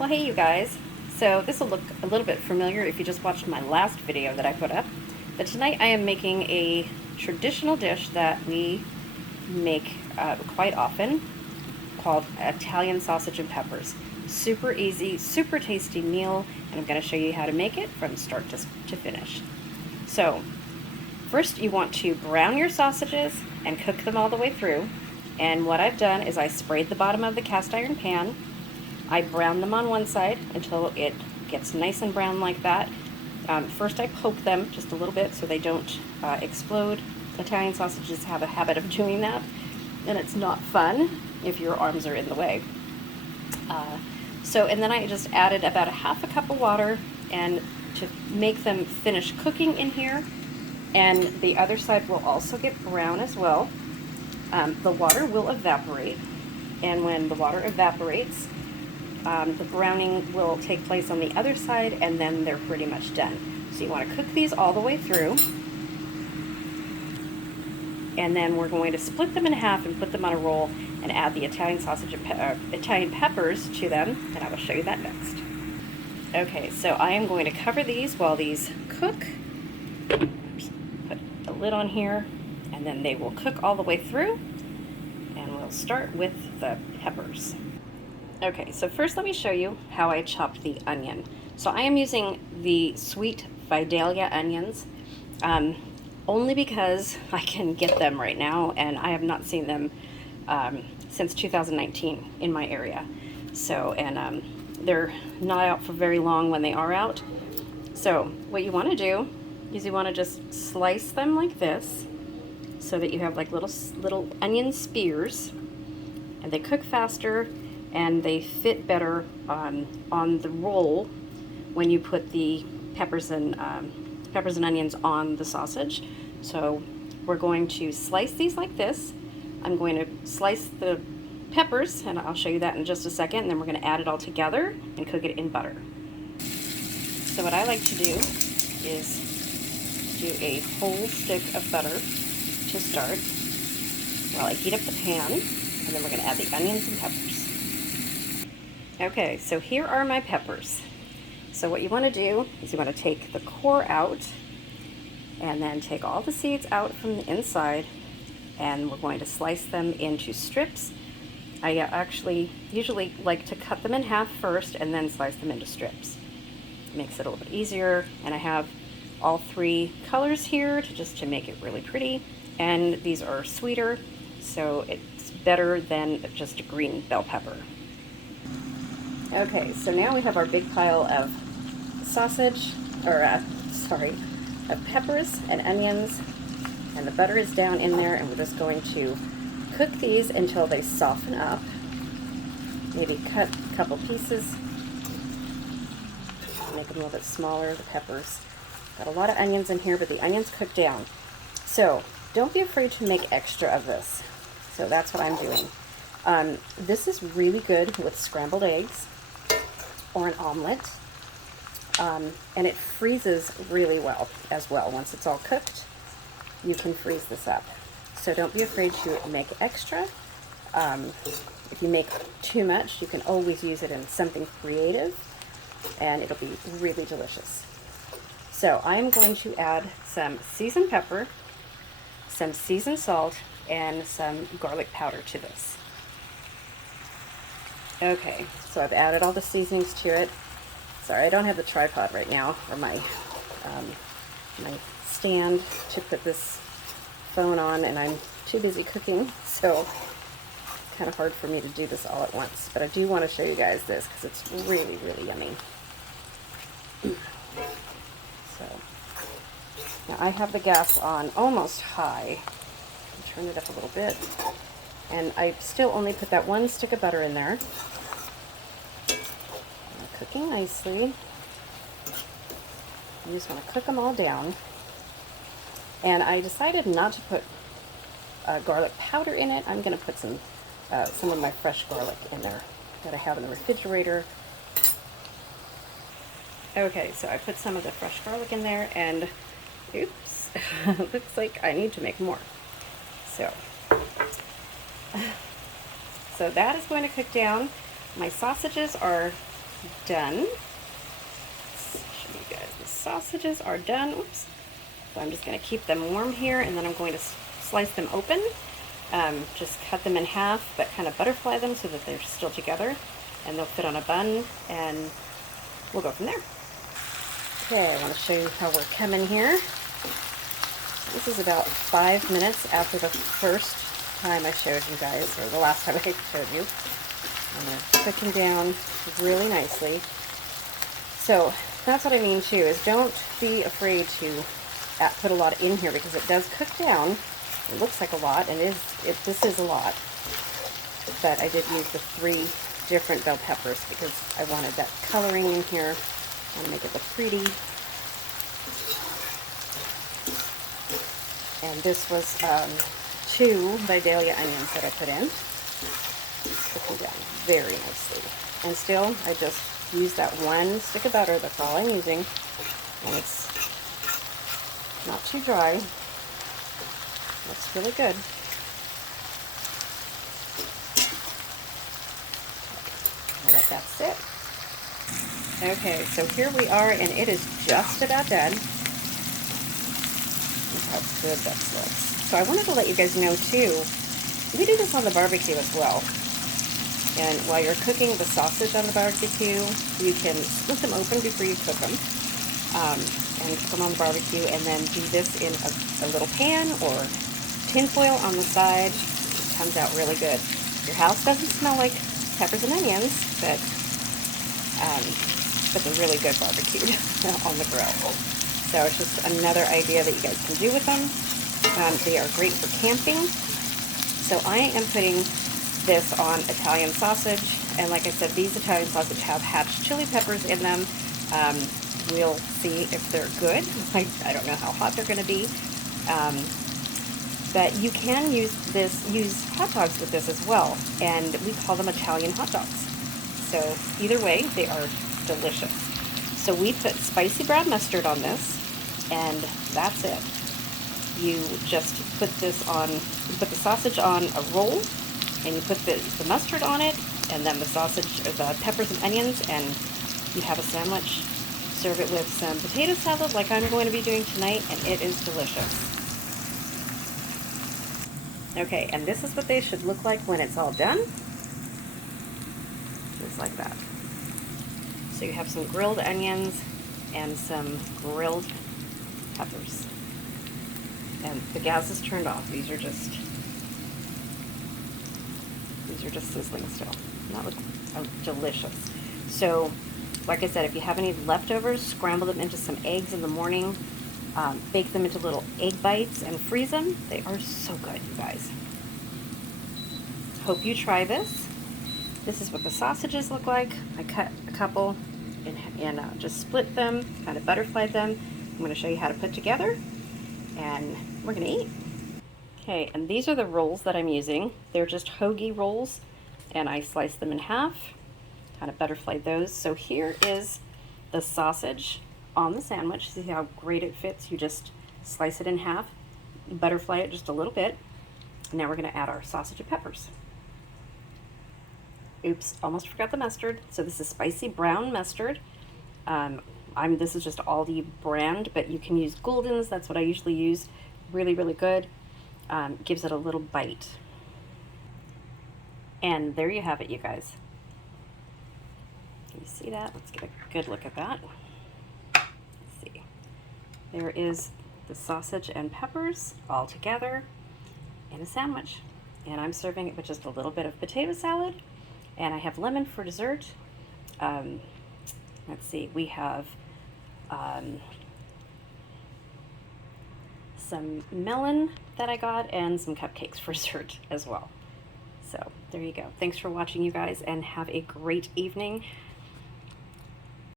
Well, hey you guys. So this will look a little bit familiar if you just watched my last video that I put up. But tonight I am making a traditional dish that we make quite often called Italian sausage and peppers. Super easy, super tasty meal, and I'm going to show you how to make it from start to finish. So first you want to brown your sausages and cook them all the way through. And what I've done is I sprayed the bottom of the cast iron pan. I brown them on one side until it gets nice and brown like that. First I poke them just a little bit so they don't explode. Italian sausages have a habit of doing that, and it's not fun if your arms are in the way. And then I just added about a half a cup of water and to make them finish cooking in here, and the other side will also get brown as well. The water will evaporate, and when the water evaporates, the browning will take place on the other side, and then they're pretty much done. So you want to cook these all the way through, and then we're going to split them in half and put them on a roll and add the Italian sausage and Italian peppers to them, and I will show you that next. Okay, so I am going to cover these while these cook. Oops, put a lid on here, and then they will cook all the way through, and we'll start with the peppers. Okay, so first let me show you how I chopped the onion. So I am using the sweet Vidalia onions, only because I can get them right now, and I have not seen them since 2019 in my area. So, and they're not out for very long when they are out. So what you want to do is you want to just slice them like this so that you have like little onion spears, and they cook faster and they fit better on the roll when you put the peppers and onions on the sausage. So we're going to slice these like this. I'm going to slice the peppers, and I'll show you that in just a second, and then we're going to add it all together and cook it in butter. So what I like to do is do a whole stick of butter to start while I heat up the pan, and then we're going to add the onions and peppers. Okay, so here are my peppers. So what you want to do is you want to take the core out, and then take all the seeds out from the inside, and we're going to slice them into strips. I actually usually like to cut them in half first and then slice them into strips. It makes it a little bit easier, and I have all three colors here to make it really pretty, and these are sweeter, so it's better than just a green bell pepper. Okay, so now we have our big pile of sausage, of peppers and onions, and the butter is down in there, and we're just going to cook these until they soften up. Maybe cut a couple pieces, make them a little bit smaller. The peppers, got a lot of onions in here, but the onions cook down. So don't be afraid to make extra of this. So that's what I'm doing. This is really good with scrambled eggs or an omelet, and it freezes really well as well. Once it's all cooked, you can freeze this up. So don't be afraid to make extra. If you make too much, you can always use it in something creative, and it'll be really delicious. So I'm going to add some seasoned pepper, some seasoned salt, and some garlic powder to this. Okay, so I've added all the seasonings to it. Sorry, I don't have the tripod right now, or my stand to put this phone on, and I'm too busy cooking, so it's kind of hard for me to do this all at once. But I do want to show you guys this because it's really, really yummy. So now I have the gas on almost high. I'll turn it up a little bit, and I still only put that one stick of butter in there. Cooking nicely. You just want to cook them all down. And I decided not to put garlic powder in it. I'm going to put some of my fresh garlic in there that I have in the refrigerator. Okay, so I put some of the fresh garlic in there, and oops, looks like I need to make more. So that is going to cook down. My sausages are done. Let's show you guys. The sausages are done. Oops. So I'm just going to keep them warm here, and then I'm going to slice them open. Just cut them in half, but kind of butterfly them so that they're still together, and they'll fit on a bun, and we'll go from there. Okay, I want to show you how we're coming here. This is about 5 minutes after the first time I showed you guys, or the last time I showed you. And they're cooking down really nicely. So that's what I mean too, is don't be afraid to put a lot in here, because it does cook down. It looks like a lot, and this is a lot. But I did use the 3 different bell peppers because I wanted that coloring in here. I want to make it look pretty. And this was 2 Vidalia onions that I put in. Cooking down very nicely. And still, I just use that 1 stick of butter. That's all I'm using. And it's not too dry. Looks really good. I'll let that sit. Okay, so here we are, and it is just about done. Look how good that looks. So I wanted to let you guys know too, we do this on the barbecue as well. And while you're cooking the sausage on the barbecue, you can split them open before you cook them. And cook them on the barbecue, and then do this in a little pan or tin foil on the side. It comes out really good. Your house doesn't smell like peppers and onions, but they're really good barbecued on the grill. So it's just another idea that you guys can do with them. They are great for camping. So I am putting this on Italian sausage, and like I said, these Italian sausage have hatch chili peppers in them. We'll see if they're good. I don't know how hot they're going to be. But you can use hot dogs with this as well, and we call them Italian hot dogs. So either way, they are delicious. So we put spicy brown mustard on this, and that's it. You just put the sausage on a roll, and you put the mustard on it, and then the sausage, or the peppers and onions, and you have a sandwich. Serve it with some potato salad like I'm going to be doing tonight, and it is delicious. Okay, and this is what they should look like when it's all done. Just like that. So you have some grilled onions and some grilled peppers. And the gas is turned off. These are just sizzling still. And that looks delicious. So, like I said, if you have any leftovers, scramble them into some eggs in the morning. Bake them into little egg bites and freeze them. They are so good, you guys. Hope you try this. This is what the sausages look like. I cut a couple and just split them, kind of butterflied them. I'm going to show you how to put together, and we're going to eat. Okay, and these are the rolls that I'm using. They're just hoagie rolls, and I sliced them in half, kind of butterflied those. So here is the sausage on the sandwich. See how great it fits? You just slice it in half, butterfly it just a little bit. Now we're going to add our sausage and peppers. Oops, almost forgot the mustard. So this is spicy brown mustard. This is just Aldi brand, but you can use Gulden's. That's what I usually use. Really, really good. Gives it a little bite. And there you have it, you guys. Can you see that? Let's get a good look at that. Let's see. There is the sausage and peppers all together in a sandwich. And I'm serving it with just a little bit of potato salad. And I have lemon for dessert. Let's see, we have some melon that I got and some cupcakes for dessert as well. So there you go. Thanks for watching, you guys, and have a great evening.